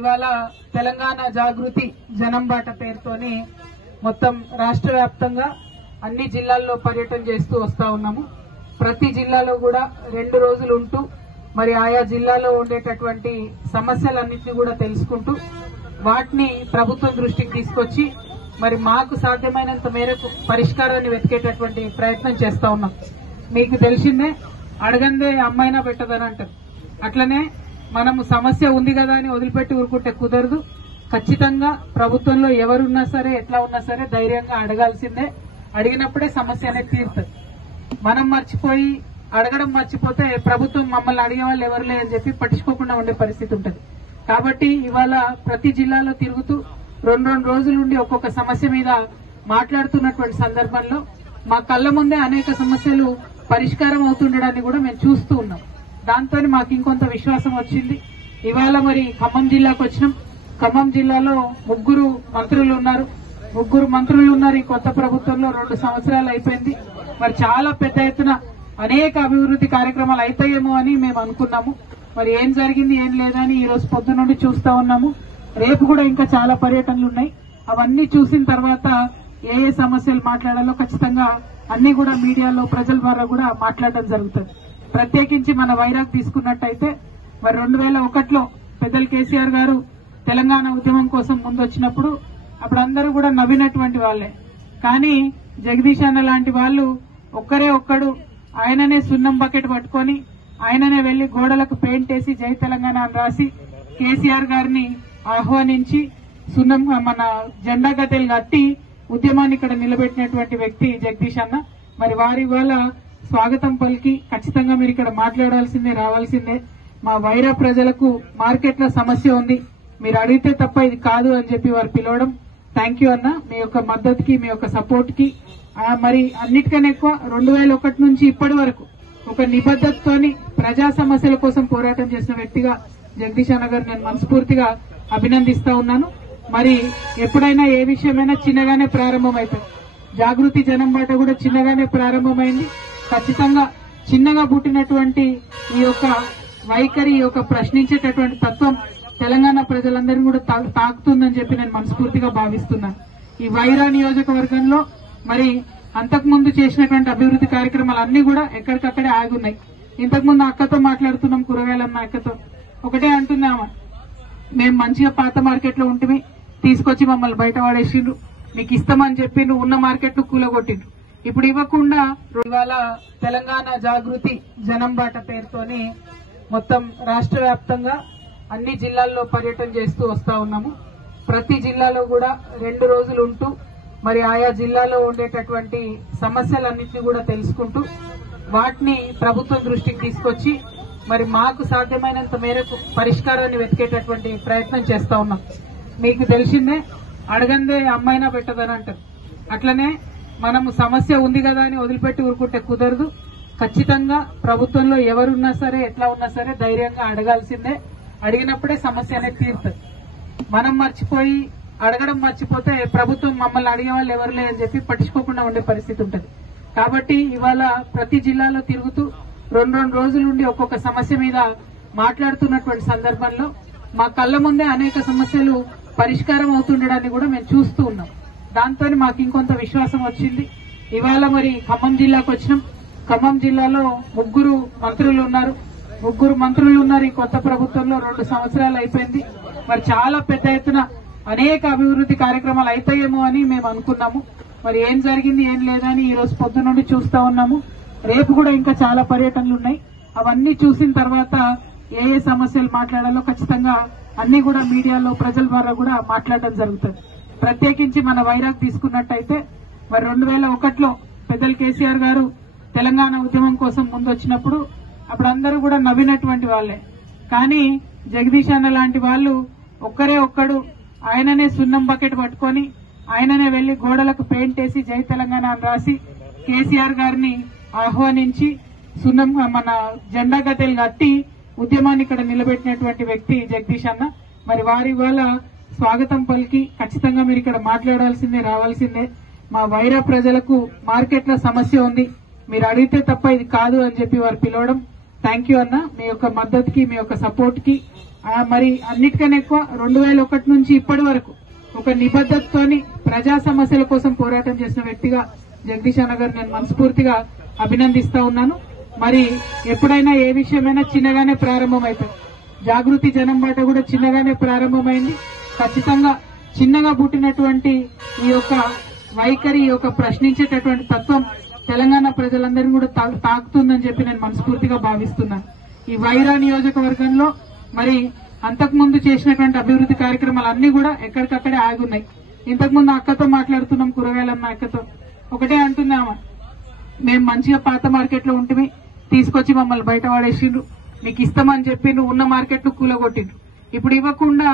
ఇవాళ తెలంగాణ జాగృతి జనం బాట పేరుతోని మొత్తం రాష్ట్ర వ్యాప్తంగా అన్ని జిల్లాల్లో పర్యటన చేస్తూ వస్తా ఉన్నాము. ప్రతి జిల్లాలో కూడా 2 రోజులు ఉంటూ మరి ఆయా జిల్లాలో ఉండేటటువంటి సమస్యలన్నింటినీ కూడా తెలుసుకుంటూ వాటిని ప్రభుత్వం దృష్టికి తీసుకొచ్చి మరి మాకు సాధ్యమైనంత మేరకు పరిష్కారాన్ని వెతికేటటువంటి ప్రయత్నం చేస్తా ఉన్నాం. మీకు తెలిసిందే, అడగందే అమ్మాయినా పెట్టదని అంటారు. అట్లనే మనము సమస్య ఉంది కదా అని వదిలిపెట్టి ఊరుకుంటే కుదరదు. ఖచ్చితంగా ప్రభుత్వంలో ఎవరున్నా సరే, ఎట్లా ఉన్నా సరే ధైర్యంగా అడగాల్సిందే. అడిగినప్పుడే సమస్య అనేది తీరుతుంది. మనం మర్చిపోయి అడగడం మర్చిపోతే ప్రభుత్వం మమ్మల్ని అడిగే వాళ్ళు ఎవరు లేదని చెప్పి పట్టించుకోకుండా ఉండే పరిస్థితి ఉంటుంది. కాబట్టి ఇవాళ ప్రతి జిల్లాలో తిరుగుతూ 2 రోజుల నుండి ఒక్కొక్క సమస్య మీద మాట్లాడుతున్నటువంటి సందర్భంలో మా కళ్ల ముందే అనేక సమస్యలు పరిష్కారం అవుతుండడాన్ని కూడా మేము చూస్తూ ఉన్నాం. దాంతో మాకు ఇంకొంత విశ్వాసం వచ్చింది. ఇవాళ మరి ఖమ్మం జిల్లాకు వచ్చినాం. ఖమ్మం జిల్లాలో 3 మంత్రులు ఉన్నారు. 3 మంత్రులు ఉన్నారు. ఈ కొత్త ప్రభుత్వంలో 2 సంవత్సరాలు అయిపోయింది. మరి చాలా పెద్ద ఎత్తున అనేక అభివృద్ధి కార్యక్రమాలు అవుతాయేమో అని మేము అనుకున్నాము. మరి ఏం జరిగింది ఏం లేదని ఈ రోజు పొద్దు నుండి చూస్తా ఉన్నాము. రేపు కూడా ఇంకా చాలా పర్యటనలు ఉన్నాయి. అవన్నీ చూసిన తర్వాత ఏ సమస్యలు మాట్లాడాలో ఖచ్చితంగా అన్ని కూడా మీడియాలో ప్రజల ద్వారా కూడా మాట్లాడడం జరుగుతుంది. ప్రత్యేకించి మన వైరాగ్ తీసుకున్నట్టయితే మరి 2001లో పెద్దలు కేసీఆర్ గారు తెలంగాణ ఉద్యమం కోసం ముందొచ్చినప్పుడు అప్పుడు అందరూ కూడా నవ్వినటువంటి వాళ్లే. కానీ జగదీష్ అన్న లాంటి వాళ్ళు ఒక్కడు ఆయననే సున్నం బకెట్ పట్టుకొని ఆయననే వెళ్లి గోడలకు పెయింట్ వేసి జై తెలంగాణ అని రాసి కేసీఆర్ గారిని ఆహ్వానించి సున్నం మన జెండా గద్దెలు కట్టి ఉద్యమాన్ని ఇక్కడ నిలబెట్టినటువంటి వ్యక్తి జగదీష్ అన్న. మరి వారి వల్ల స్వాగతం పలికి ఖచ్చితంగా మీరు ఇక్కడ మాట్లాడాల్సిందే, రావాల్సిందే. మా వైరా ప్రజలకు మార్కెట్లో సమస్య ఉంది, మీరు అడిగితే తప్ప ఇది కాదు అని చెప్పి వారు పిలవడం. థ్యాంక్ యూ అన్న, మీ యొక్క మద్దతుకి, మీ యొక్క సపోర్ట్ కి. మరి అన్నిటికన్నా ఎక్కువ 2001 నుంచి ఇప్పటి వరకు ఒక నిబద్దతతోని ప్రజా సమస్యల కోసం పోరాటం చేసిన వ్యక్తిగా జగదీష్ అన్న గారు నేను మనస్ఫూర్తిగా అభినందిస్తా ఉన్నాను. మరి ఎప్పుడైనా ఏ విషయమైనా చిన్నగానే ప్రారంభమవుతుంది. జాగృతి జనం బాట కూడా చిన్నగానే ప్రారంభమైంది. ఖచ్చితంగా చిన్నగా పుట్టినటువంటి ఈ యొక్క వైఖరి, ఈ యొక్క ప్రశ్నించేటటువంటి తత్వం తెలంగాణ ప్రజలందరినీ కూడా తాకుతుందని చెప్పి నేను మనస్ఫూర్తిగా భావిస్తున్నాను. ఈ వైరా నియోజకవర్గంలో మరి అంతకుముందు చేసినటువంటి అభివృద్ధి కార్యక్రమాలు అన్ని కూడా ఎక్కడికక్కడే ఆగున్నాయి. ఇంతకుముందు అక్కతో మాట్లాడుతున్నాం, కూరగాయలమ్మ అక్కతో ఒకటే అంటున్నామా, మేము మంచిగా పాత మార్కెట్ లో ఉంటే తీసుకొచ్చి మమ్మల్ని బయట పడేసిండ్రు, మీకు ఇస్తామని చెప్పి ఉన్న మార్కెట్ ను కూలగొట్టిండ్రు. ఇప్పుడు ఇవ్వకుండా ఇవాళ తెలంగాణ జాగృతి జనం బాట పేరుతోని మొత్తం రాష్ట్ర వ్యాప్తంగా అన్ని జిల్లాల్లో పర్యటన చేస్తూ వస్తా ఉన్నాము. ప్రతి జిల్లాలో కూడా 2 రోజులు ఉంటూ మరి ఆయా జిల్లాలో ఉండేటటువంటి సమస్యలన్నింటినీ కూడా తెలుసుకుంటూ వాటిని ప్రభుత్వం దృష్టికి తీసుకొచ్చి మరి మాకు సాధ్యమైనంత మేరకు పరిష్కారాన్ని వెతికేటటువంటి ప్రయత్నం చేస్తా ఉన్నాం. మీకు తెలిసిందే, అడగందే అమ్మాయినా పెట్టదని అంటారు. అట్లనే మనము సమస్య ఉంది కదా అని వదిలిపెట్టి ఊరుకుంటే కుదరదు. ఖచ్చితంగా ప్రభుత్వంలో ఎవరున్నా సరే, ఎట్లా ఉన్నా సరే ధైర్యంగా అడగాల్సిందే. అడిగినప్పుడే సమస్య అనేది తీరుతుంది. మనం మర్చిపోయి అడగడం మర్చిపోతే ప్రభుత్వం మమ్మల్ని అడిగే వాళ్ళు ఎవరు లేదని చెప్పి పట్టించుకోకుండా ఉండే పరిస్థితి ఉంటుంది. కాబట్టి ఇవాళ ప్రతి జిల్లాలో తిరుగుతూ 2 రోజుల నుండి ఒక్కొక్క సమస్య మీద మాట్లాడుతున్నటువంటి సందర్భంలో మా కళ్ల ముందే అనేక సమస్యలు పరిష్కారం అవుతుండడాన్ని కూడా మేము చూస్తూ ఉన్నాం. దాంతో మాకు ఇంకొంత విశ్వాసం వచ్చింది. ఇవాళ మరి ఖమ్మం జిల్లాకు వచ్చినాం. ఖమ్మం జిల్లాలో 3 మంత్రులు ఉన్నారు. 3 మంత్రులు ఉన్నారు. ఈ కొత్త ప్రభుత్వంలో 2 సంవత్సరాలు అయిపోయింది. మరి చాలా పెద్ద ఎత్తున అనేక అభివృద్ధి కార్యక్రమాలు అవుతాయేమో అని మేము అనుకున్నాము. మరి ఏం జరిగింది ఏం లేదని ఈ రోజు పొద్దు నుండి చూస్తా ఉన్నాము. రేపు కూడా ఇంకా చాలా పర్యటనలు ఉన్నాయి. అవన్నీ చూసిన తర్వాత ఏ సమస్యలు మాట్లాడాలో ఖచ్చితంగా అన్ని కూడా మీడియాలో ప్రజల ద్వారా కూడా మాట్లాడడం జరుగుతుంది. ప్రత్యేకించి మన వైరాగ్ తీసుకున్నట్టయితే మరి 2001లో పెద్దలు కేసీఆర్ గారు తెలంగాణ ఉద్యమం కోసం ముందొచ్చినప్పుడు అప్పుడు అందరూ కూడా నవ్వినటువంటి వాళ్లే. కానీ జగదీష్ అన్న లాంటి వాళ్ళు ఒక్కడు ఆయననే సున్నం బకెట్ పట్టుకొని ఆయననే వెళ్లి గోడలకు పెయింట్ వేసి జై తెలంగాణ అని రాసి కేసీఆర్ గారిని ఆహ్వానించి సున్నం మన జెండా గద్దెలు కట్టి ఉద్యమాన్ని ఇక్కడ నిలబెట్టినటువంటి వ్యక్తి జగదీష్ అన్న. మరి వారి వల్ల స్వాగతం పలికి ఖచ్చితంగా మీరు ఇక్కడ మాట్లాడాల్సిందే, రావాల్సిందే. మా వైరా ప్రజలకు మార్కెట్లో సమస్య ఉంది, మీరు అడిగితే తప్ప ఇది కాదు అని చెప్పి వారు పిలవడం. థ్యాంక్ యూ అన్న, మీ యొక్క మద్దతుకి, మీ యొక్క సపోర్ట్ కి. మరి అన్నిటికన్నా ఎక్కువ 2001 నుంచి ఇప్పటి వరకు ఒక నిబద్ధతతోని ప్రజా సమస్యల కోసం పోరాటం చేసిన వ్యక్తిగా జగదీష్ అన్న గారు నేను మనస్ఫూర్తిగా అభినందిస్తా ఉన్నాను. మరి ఎప్పుడైనా ఏ విషయమైనా చిన్నగానే ప్రారంభమవుతుంది. జాగృతి జనం బాట కూడా చిన్నగానే ప్రారంభమైంది. ఖచ్చితంగా చిన్నగా పుట్టినటువంటి ఈ యొక్క వైఖరి, ఈ యొక్క ప్రశ్నించేటటువంటి తత్వం తెలంగాణ ప్రజలందరినీ కూడా తాకుతుందని చెప్పి నేను మనస్ఫూర్తిగా భావిస్తున్నాను. ఈ వైరా నియోజకవర్గంలో మరి అంతకుముందు చేసినటువంటి అభివృద్ధి కార్యక్రమాలు అన్ని కూడా ఎక్కడికక్కడే ఆగున్నాయి. ఇంతకుముందు అక్కతో మాట్లాడుతున్నాం, కూరగాయలమ్మ అక్కతో ఒకటే అంటున్నామా, మేము మంచిగా పాత మార్కెట్ లో ఉంటే తీసుకొచ్చి మమ్మల్ని బయట పడేసిండ్రు, మీకు ఇస్తామని చెప్పి ఉన్న మార్కెట్ ను కూలగొట్టిండ్రు. ఇప్పుడు ఇవ్వకుండా